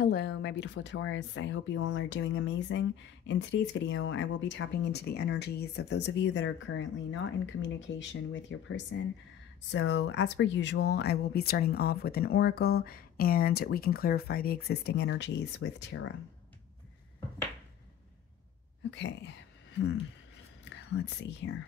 Hello, my beautiful Taurus. I hope you all are doing amazing. In today's video, I will be tapping into the energies of those of you that are currently not in communication with your person. So, as per usual, I will be starting off with an oracle and we can clarify the existing energies with tarot. Okay, let's see here.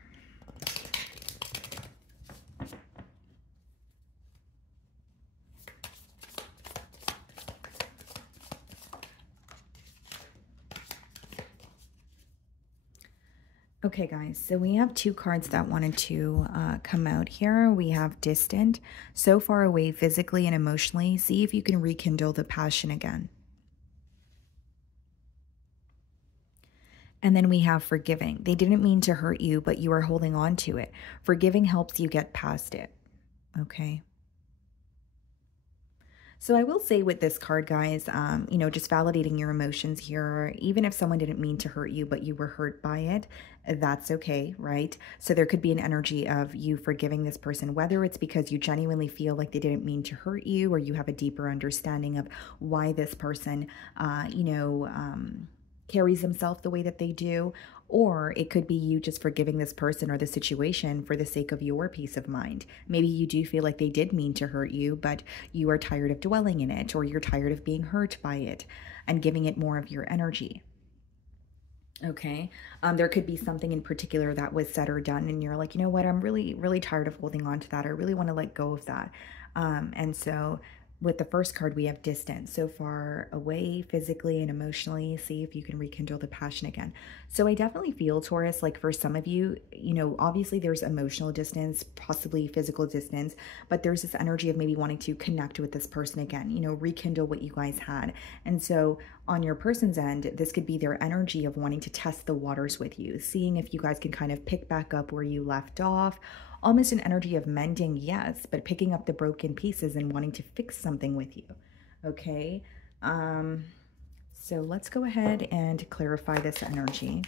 Okay, guys, so we have two cards that wanted to come out here. We have distant, so far away physically and emotionally. See if you can rekindle the passion again. And then we have forgiving. They didn't mean to hurt you, but you are holding on to it. Forgiving helps you get past it. Okay. So I will say with this card, guys, just validating your emotions here, even if someone didn't mean to hurt you, but you were hurt by it, that's okay, right? So there could be an energy of you forgiving this person, whether it's because you genuinely feel like they didn't mean to hurt you, or you have a deeper understanding of why this person, carries themselves the way that they do, or it could be you just forgiving this person or the situation for the sake of your peace of mind. Maybe you do feel like they did mean to hurt you, but you are tired of dwelling in it, or you're tired of being hurt by it and giving it more of your energy. Okay. There could be something in particular that was said or done, and you're like, you know what, I'm really, really tired of holding on to that. I really want to let go of that. And so with the first card, we have distance, so far away physically and emotionally. See if you can rekindle the passion again. So I definitely feel, Taurus, like for some of you, obviously there's emotional distance, possibly physical distance, but there's this energy of maybe wanting to connect with this person again, rekindle what you guys had. And so on your person's end, this could be their energy of wanting to test the waters with you, seeing if you guys can kind of pick back up where you left off. Almost an energy of mending, yes, but picking up the broken pieces and wanting to fix something with you. Okay. So let's go ahead and clarify this energy.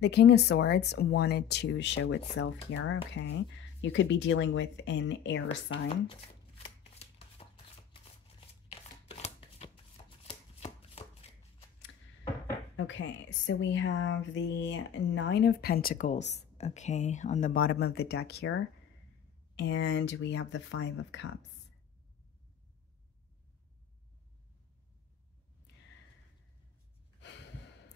The King of Swords wanted to show itself here, okay? You could be dealing with an air sign. Okay, so we have the Nine of Pentacles, okay, on the bottom of the deck here. And we have the Five of Cups.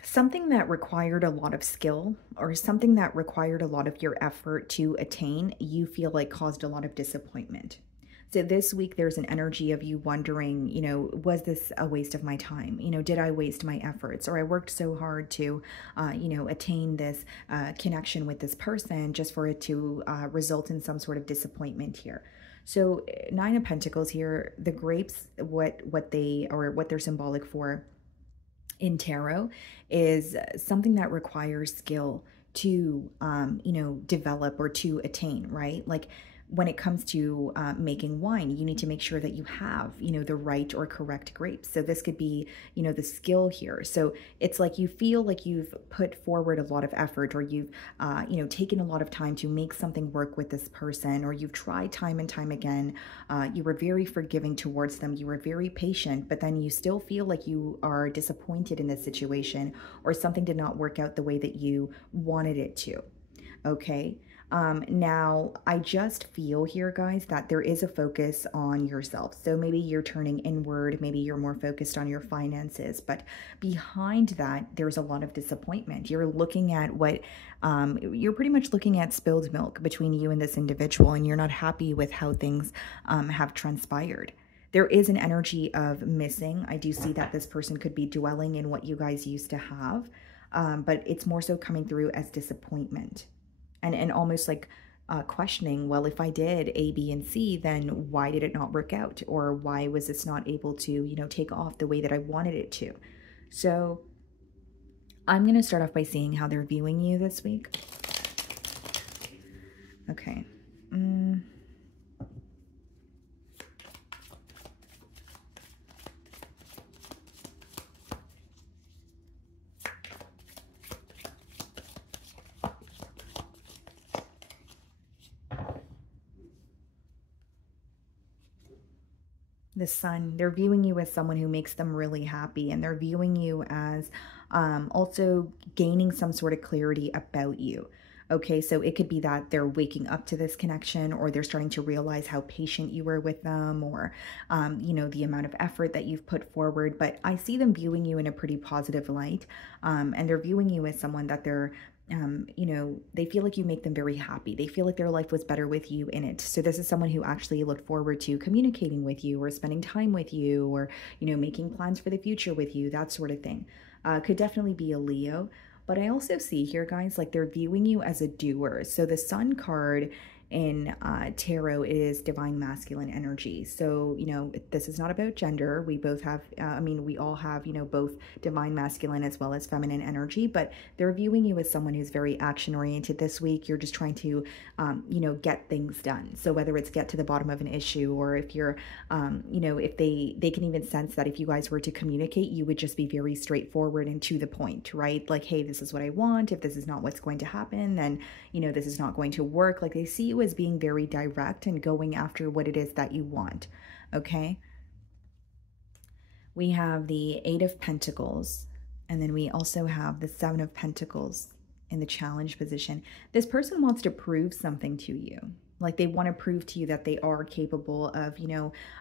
Something that required a lot of skill, or something that required a lot of your effort to attain, you feel like caused a lot of disappointment. So this week, there's an energy of you wondering, was this a waste of my time? Did I waste my efforts? Or I worked so hard to, attain this connection with this person just for it to result in some sort of disappointment here. So Nine of Pentacles here, the grapes, what they're symbolic for in tarot is something that requires skill to, develop or to attain, right? Like when it comes to making wine, you need to make sure that you have, the right or correct grapes. So this could be, the skill here. So it's like you feel like you've put forward a lot of effort, or you've, taken a lot of time to make something work with this person, or you've tried time and time again. You were very forgiving towards them. You were very patient, but then you still feel like you are disappointed in this situation, or something did not work out the way that you wanted it to. Okay. Now, I just feel here, guys, that there is a focus on yourself. So maybe you're turning inward, maybe you're more focused on your finances, but behind that, there's a lot of disappointment. You're looking at you're pretty much looking at spilled milk between you and this individual, and you're not happy with how things have transpired. There is an energy of missing. I do see that this person could be dwelling in what you guys used to have, but it's more so coming through as disappointment. And almost like questioning, well, if I did A, B, and C, then why did it not work out? Or why was this not able to, take off the way that I wanted it to? So I'm going to start off by seeing how they're viewing you this week. Okay. The Sun, they're viewing you as someone who makes them really happy, and they're viewing you as also gaining some sort of clarity about you. Okay, so it could be that they're waking up to this connection, or they're starting to realize how patient you were with them, or, the amount of effort that you've put forward. But I see them viewing you in a pretty positive light. And they're viewing you as someone that they're they feel like you make them very happy. They feel like their life was better with you in it. So this is someone who actually looked forward to communicating with you, or spending time with you, or, making plans for the future with you, that sort of thing. Could definitely be a Leo. But I also see here, guys, like they're viewing you as a doer. So the Sun card in tarot is divine masculine energy. So, this is not about gender. We both have, we all have, both divine masculine as well as feminine energy, but they're viewing you as someone who's very action oriented this week. You're just trying to, get things done. So whether it's get to the bottom of an issue, or if you're, if they can even sense that if you guys were to communicate, you would just be very straightforward and to the point, right? Like, hey, this is what I want. If this is not what's going to happen, then, this is not going to work. Like, they see you as being very direct and going after what it is that you want. Okay. We have the Eight of Pentacles, and then we also have the Seven of Pentacles in the challenge position. This person wants to prove something to you. Like, they want to prove to you that they are capable of,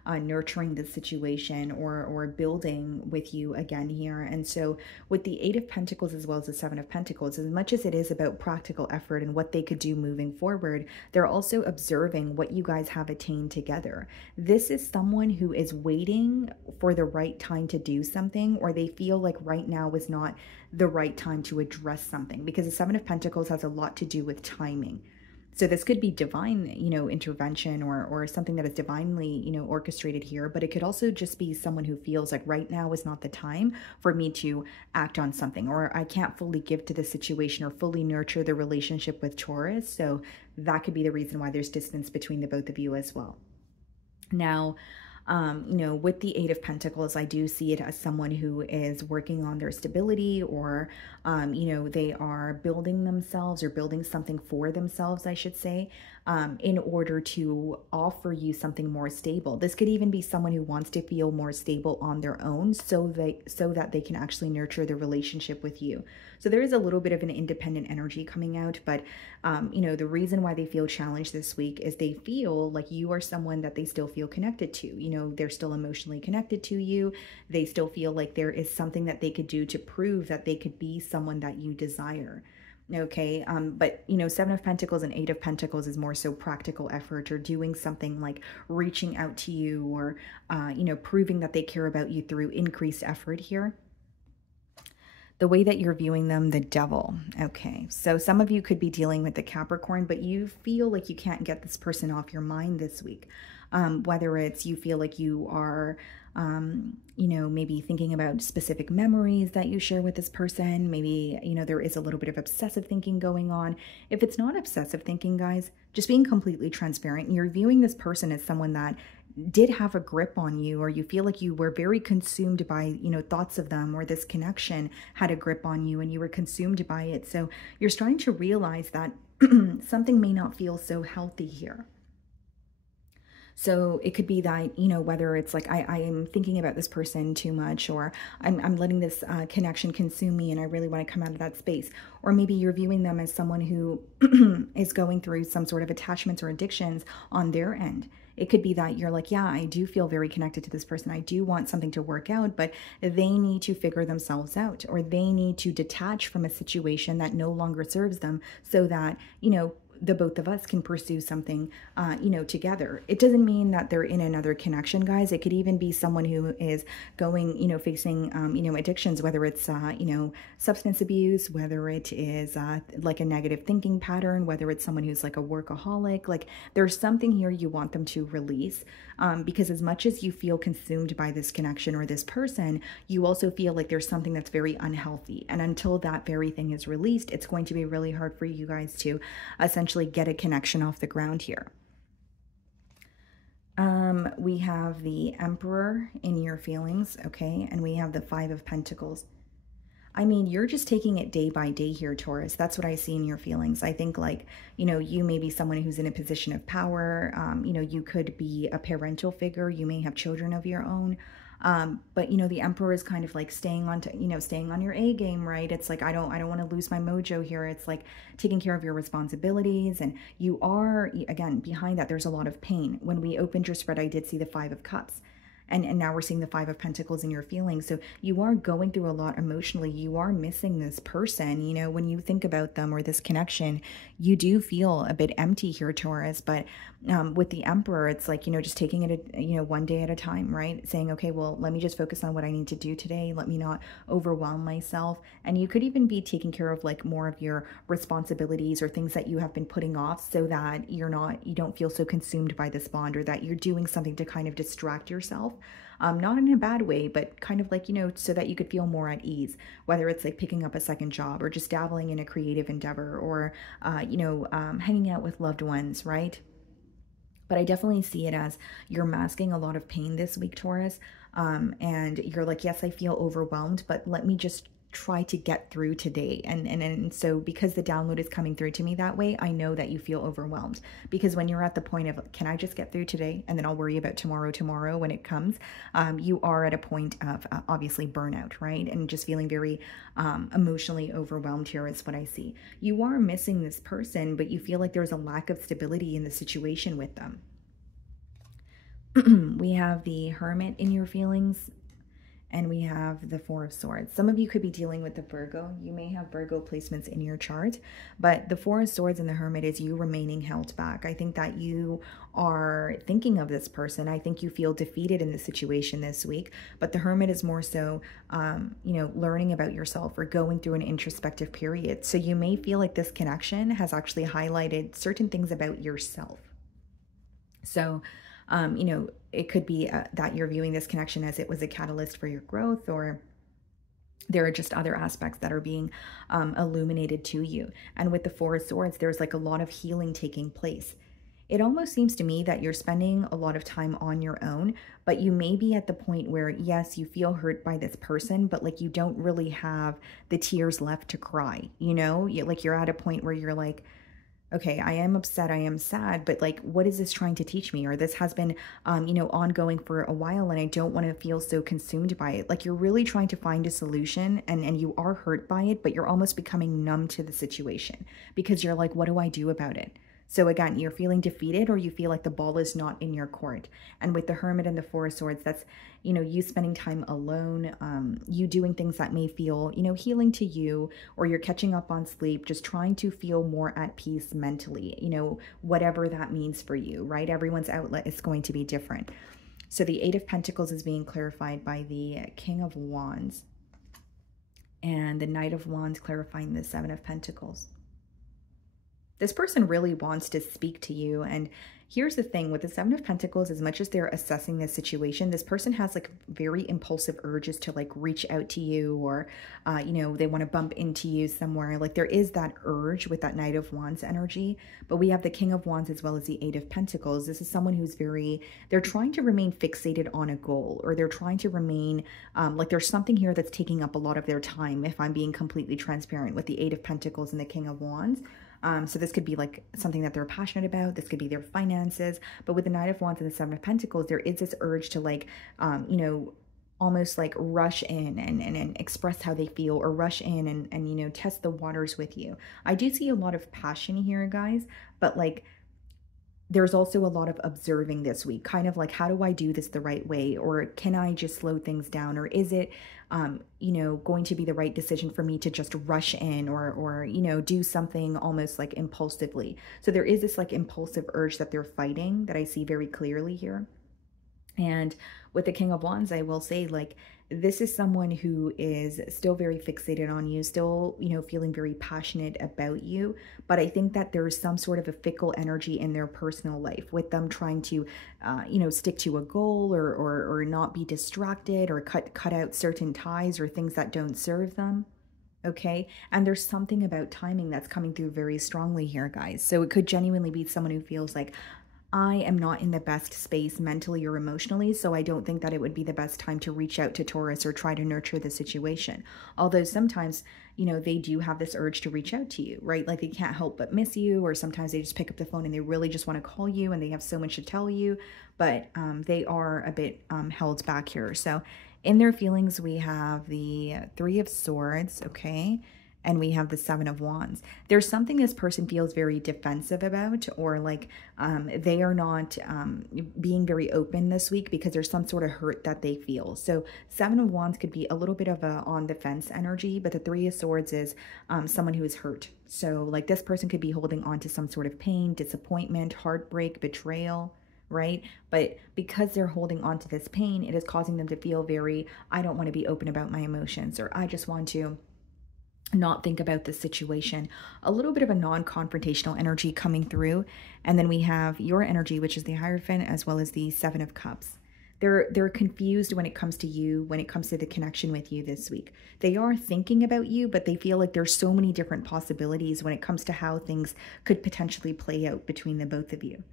nurturing the situation, or building with you again here. And so with the Eight of Pentacles as well as the Seven of Pentacles, as much as it is about practical effort and what they could do moving forward, they're also observing what you guys have attained together. This is someone who is waiting for the right time to do something, or they feel like right now is not the right time to address something, because the Seven of Pentacles has a lot to do with timing. So this could be divine, intervention, or something that is divinely, orchestrated here. But it could also just be someone who feels like right now is not the time for me to act on something, or I can't fully give to the situation or fully nurture the relationship with Taurus. So that could be the reason why there's distance between the both of you as well. Now, with the Eight of Pentacles, I do see it as someone who is working on their stability, or, they are building themselves, or building something for themselves, I should say, in order to offer you something more stable. This could even be someone who wants to feel more stable on their own, so that they can actually nurture the relationship with you. So there is a little bit of an independent energy coming out, but, the reason why they feel challenged this week is they feel like you are someone that they still feel connected to. They're still emotionally connected to you. They still feel like there is something that they could do to prove that they could be someone that you desire. Okay. But, Seven of Pentacles and Eight of Pentacles is more so practical effort, or doing something like reaching out to you, or, proving that they care about you through increased effort here. The way that you're viewing them, the Devil. Okay, so some of you could be dealing with the Capricorn, but you feel like you can't get this person off your mind this week. Whether it's you feel like you are, maybe thinking about specific memories that you share with this person. Maybe, there is a little bit of obsessive thinking going on. If it's not obsessive thinking, guys, just being completely transparent, you're viewing this person as someone that did have a grip on you, or you feel like you were very consumed by, thoughts of them, or this connection had a grip on you and you were consumed by it. So you're starting to realize that something may not feel so healthy here. So it could be that, whether it's like, I am thinking about this person too much, or I'm letting this connection consume me and I really want to come out of that space. Or maybe you're viewing them as someone who is going through some sort of attachments or addictions on their end. It could be that you're like, yeah, I do feel very connected to this person. I do want something to work out, but they need to figure themselves out, or they need to detach from a situation that no longer serves them, so that, the both of us can pursue something, together. It doesn't mean that they're in another connection, guys. It could even be someone who is going, facing, addictions, whether it's, substance abuse, whether it is like a negative thinking pattern, whether it's someone who's like a workaholic. Like, there's something here you want them to release, because as much as you feel consumed by this connection or this person, you also feel like there's something that's very unhealthy. And until that very thing is released, it's going to be really hard for you guys to essentially get a connection off the ground here. We have the Emperor in your feelings, okay? And we have the Five of Pentacles. I mean, you're just taking it day by day here, Taurus. That's what I see in your feelings. I think, like, you may be someone who's in a position of power. You could be a parental figure. You may have children of your own. But the Emperor is kind of like staying on to, staying on your A game, right? It's like, I don't want to lose my mojo here. It's like taking care of your responsibilities. And you are, again, behind that, there's a lot of pain. When we opened your spread, I did see the Five of Cups. And now we're seeing the Five of Pentacles in your feelings. So you are going through a lot emotionally. You are missing this person. When you think about them or this connection, you do feel a bit empty here, Taurus. But with the Emperor, it's like, just taking it, one day at a time, right? Saying, okay, well, let me just focus on what I need to do today. Let me not overwhelm myself. And you could even be taking care of like more of your responsibilities or things that you have been putting off, so that you don't feel so consumed by this bond, or that you're doing something to kind of distract yourself. Not in a bad way, but kind of like, so that you could feel more at ease, whether it's like picking up a second job or just dabbling in a creative endeavor, or, hanging out with loved ones, right? But I definitely see it as you're masking a lot of pain this week, Taurus. And you're like, yes, I feel overwhelmed, but let me just try to get through today. And so because the download is coming through to me that way, I know that you feel overwhelmed, because when you're at the point of, can I just get through today and then I'll worry about tomorrow when it comes, you are at a point of obviously burnout, right? And just feeling very emotionally overwhelmed here is what I see. You are missing this person, but you feel like there's a lack of stability in the situation with them. We have the Hermit in your feelings, and we have the Four of Swords. Some of you could be dealing with the Virgo. You may have Virgo placements in your chart, but the Four of Swords and the Hermit is you remaining held back. I think that you are thinking of this person. I think you feel defeated in the situation this week, but the Hermit is more so, learning about yourself or going through an introspective period. So you may feel like this connection has actually highlighted certain things about yourself. So, it could be that you're viewing this connection as it was a catalyst for your growth, or there are just other aspects that are being illuminated to you. And with the Four of Swords, there's like a lot of healing taking place. It almost seems to me that you're spending a lot of time on your own, but you may be at the point where, yes, you feel hurt by this person, but like you don't really have the tears left to cry, like you're at a point where you're like, okay, I am upset, I am sad, but like, what is this trying to teach me? Or this has been, ongoing for a while, and I don't want to feel so consumed by it. Like you're really trying to find a solution, and you are hurt by it, but you're almost becoming numb to the situation, because you're like, what do I do about it? So again, you're feeling defeated, or you feel like the ball is not in your court. And with the Hermit and the Four of Swords, that's, you spending time alone, you doing things that may feel, healing to you, or you're catching up on sleep, just trying to feel more at peace mentally, whatever that means for you, right? Everyone's outlet is going to be different. So the Eight of Pentacles is being clarified by the King of Wands, and the Knight of Wands clarifying the Seven of Pentacles. This person really wants to speak to you. And here's the thing with the Seven of Pentacles, as much as they're assessing this situation, this person has like very impulsive urges to like reach out to you, or, they want to bump into you somewhere. Like there is that urge with that Knight of Wands energy, but we have the King of Wands as well as the Eight of Pentacles. This is someone who's they're trying to remain fixated on a goal, or they're trying to remain, like there's something here that's taking up a lot of their time, if I'm being completely transparent, with the Eight of Pentacles and the King of Wands. So this could be like something that they're passionate about. This could be their finances. But with the Knight of Wands and the Seven of Pentacles, there is this urge to like, almost like rush in and express how they feel, or rush in and test the waters with you. I do see a lot of passion here, guys, but like there's also a lot of observing this week, kind of like, how do I do this the right way? Or can I just slow things down? Or is it, going to be the right decision for me to just rush in, or do something almost like impulsively? So there is this like impulsive urge that they're fighting that I see very clearly here. And with the King of Wands, I will say, like, this is someone who is still very fixated on you, still, feeling very passionate about you. But I think that there's some sort of a fickle energy in their personal life, with them trying to, stick to a goal, or not be distracted, or cut out certain ties or things that don't serve them. Okay. And there's something about timing that's coming through very strongly here, guys. So it could genuinely be someone who feels like, I am not in the best space mentally or emotionally, so I don't think that it would be the best time to reach out to Taurus or try to nurture the situation. Although sometimes, they do have this urge to reach out to you, right? Like they can't help but miss you, or sometimes they just pick up the phone and they really just want to call you and they have so much to tell you, but they are a bit held back here. So in their feelings, we have the Three of Swords, okay? And we have the Seven of Wands. There's something this person feels very defensive about, or like they are not being very open this week because there's some sort of hurt that they feel. So Seven of Wands could be a little bit of a on the fence energy, but the Three of Swords is someone who is hurt. So like this person could be holding on to some sort of pain, disappointment, heartbreak, betrayal, right? But because they're holding on to this pain, it is causing them to feel very, I don't want to be open about my emotions, or I just want to not think about the situation. A little bit of a non-confrontational energy coming through. And then we have your energy, which is the Hierophant, as well as the Seven of Cups. They're confused when it comes to you, when it comes to the connection with you this week. They are thinking about you, but they feel like there's so many different possibilities when it comes to how things could potentially play out between the both of you.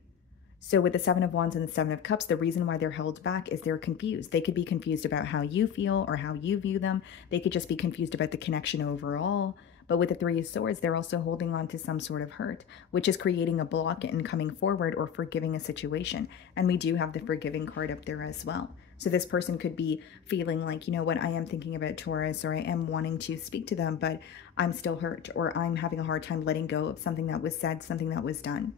So with the Seven of Wands and the Seven of Cups, the reason why they're held back is they're confused. They could be confused about how you feel or how you view them. They could just be confused about the connection overall. But with the Three of Swords, they're also holding on to some sort of hurt, which is creating a block in coming forward or forgiving a situation. And we do have the forgiving card up there as well. So this person could be feeling like, you know what, I am thinking about Taurus, or I am wanting to speak to them, but I'm still hurt, or I'm having a hard time letting go of something that was said, something that was done.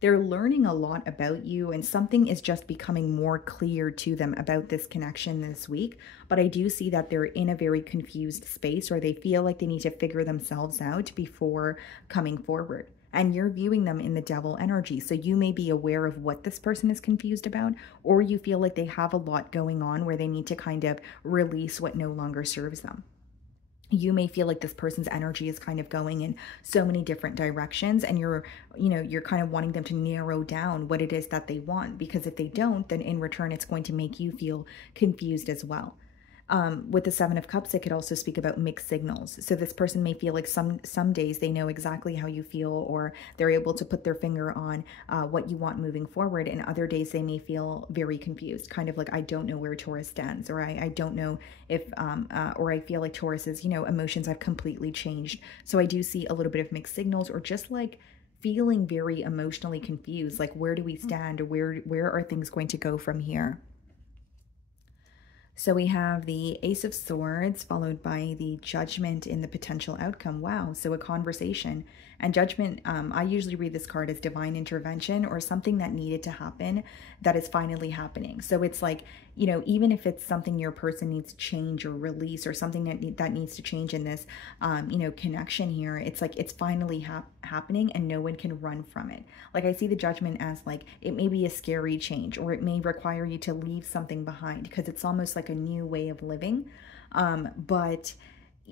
They're learning a lot about you, and something is just becoming more clear to them about this connection this week. But I do see that they're in a very confused space, or they feel like they need to figure themselves out before coming forward. And you're viewing them in the Devil energy. So you may be aware of what this person is confused about, or you feel like they have a lot going on where they need to kind of release what no longer serves them. You may feel like this person's energy is kind of going in so many different directions, and you're kind of wanting them to narrow down what it is that they want, because if they don't, then in return, it's going to make you feel confused as well. With the Seven of Cups, it could also speak about mixed signals. So this person may feel like some days they know exactly how you feel, or they're able to put their finger on what you want moving forward. And other days they may feel very confused, kind of like, I don't know where Taurus stands, or I don't know if, or I feel like Taurus's, emotions have completely changed. So I do see a little bit of mixed signals, or just like feeling very emotionally confused, like where do we stand, or where are things going to go from here? So we have the Ace of Swords followed by the Judgment in the potential outcome. Wow. So a conversation. And Judgment, I usually read this card as divine intervention, or something that needed to happen that is finally happening. So it's like, even if it's something your person needs to change or release, or something that needs to change in this, connection here, it's like it's finally happening and no one can run from it. Like I see the Judgment as like, it may be a scary change, or it may require you to leave something behind, because it's almost like a new way of living. But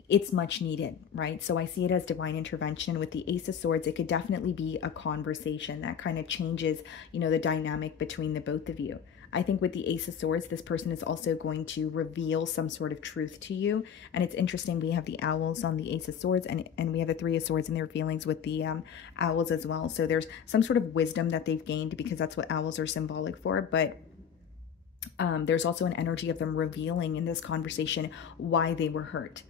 it's much needed, right? So I see it as divine intervention. With the Ace of Swords, it could definitely be a conversation that kind of changes, the dynamic between the both of you. I think with the Ace of Swords, this person is also going to reveal some sort of truth to you. And it's interesting, we have the owls on the Ace of Swords, and we have the Three of Swords in their feelings with the owls as well. So there's some sort of wisdom that they've gained, because that's what owls are symbolic for. But there's also an energy of them revealing in this conversation why they were hurt.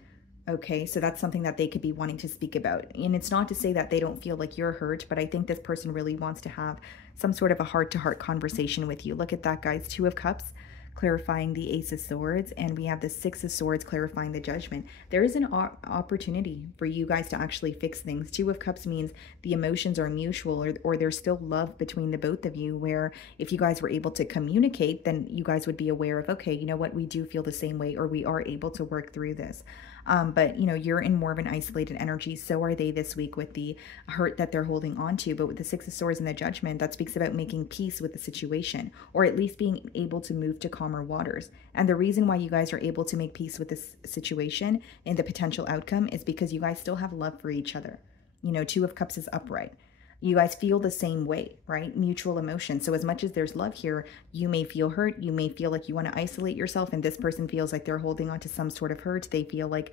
Okay, so that's something that they could be wanting to speak about. And it's not to say that they don't feel like you're hurt, but I think this person really wants to have some sort of a heart-to-heart conversation with you. Look at that, guys. Two of Cups clarifying the Ace of Swords, and we have the Six of Swords clarifying the Judgment. There is an opportunity for you guys to actually fix things. Two of Cups means the emotions are mutual, or there's still love between the both of you, where if you guys were able to communicate, then you guys would be aware of, okay, you know what, we do feel the same way, or we are able to work through this. But you're in more of an isolated energy. So are they this week, with the hurt that they're holding on to. But with the Six of Swords and the Judgment, that speaks about making peace with the situation, or at least being able to move to calmer waters. And the reason why you guys are able to make peace with this situation and the potential outcome is because you guys still have love for each other. Two of Cups is upright. You guys feel the same way, right? Mutual emotion. So as much as there's love here, you may feel hurt. You may feel like you want to isolate yourself, and this person feels like they're holding on to some sort of hurt. They feel like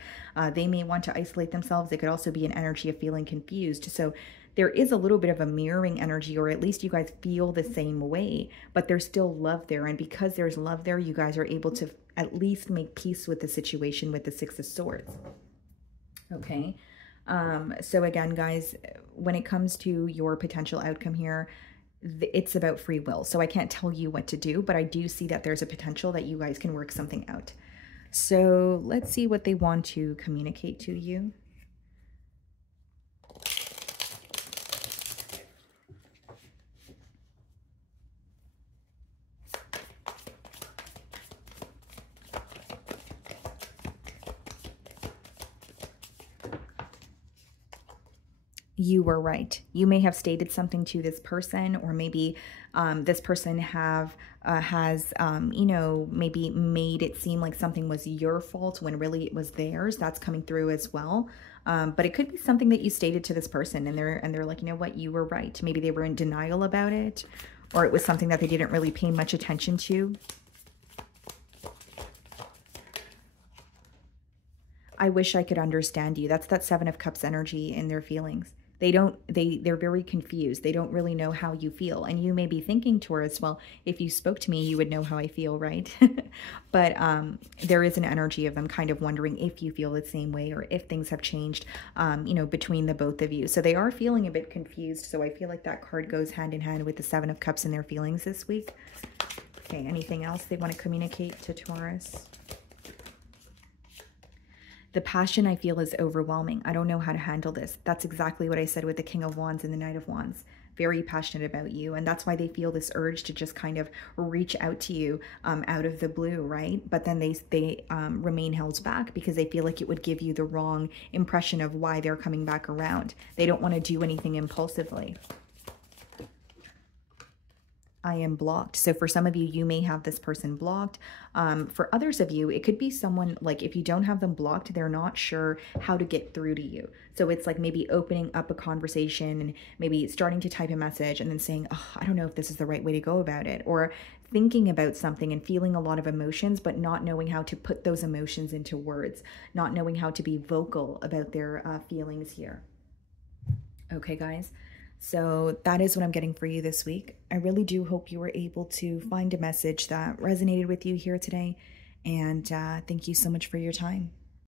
they may want to isolate themselves. It could also be an energy of feeling confused. So there is a little bit of a mirroring energy, or at least you guys feel the same way, but there's still love there. And because there's love there, you guys are able to at least make peace with the situation with the Six of Swords. Okay. So again, guys, when it comes to your potential outcome here, it's about free will. So I can't tell you what to do, but I do see that there's a potential that you guys can work something out. So let's see what they want to communicate to you. You were right. You may have stated something to this person, or maybe this person has, you know, maybe made it seem like something was your fault when really it was theirs. That's coming through as well. But it could be something that you stated to this person, and they're like, you know what, you were right. Maybe they were in denial about it, or it was something that they didn't really pay much attention to. I wish I could understand you. That's that Seven of Cups energy in their feelings. They're very confused. They don't really know how you feel. And you may be thinking, Taurus, well, if you spoke to me, you would know how I feel, right? But there is an energy of them kind of wondering if you feel the same way, or if things have changed, you know, between the both of you. So they are feeling a bit confused. So I feel like that card goes hand in hand with the Seven of Cups in their feelings this week. Okay, anything else they want to communicate to Taurus? The passion I feel is overwhelming. I don't know how to handle this. That's exactly what I said with the King of Wands and the Knight of Wands. Very passionate about you. And that's why they feel this urge to just kind of reach out to you out of the blue, right? But then they remain held back because they feel like it would give you the wrong impression of why they're coming back around. They don't want to do anything impulsively. I am blocked. So for some of you, you may have this person blocked. For others of you, it could be someone, like if you don't have them blocked, they're not sure how to get through to you. So it's like maybe opening up a conversation and maybe starting to type a message and then saying, oh, I don't know if this is the right way to go about it. Or thinking about something and feeling a lot of emotions, but not knowing how to put those emotions into words, not knowing how to be vocal about their feelings here. Okay, guys. So that is what I'm getting for you this week. I really do hope you were able to find a message that resonated with you here today. And thank you so much for your time.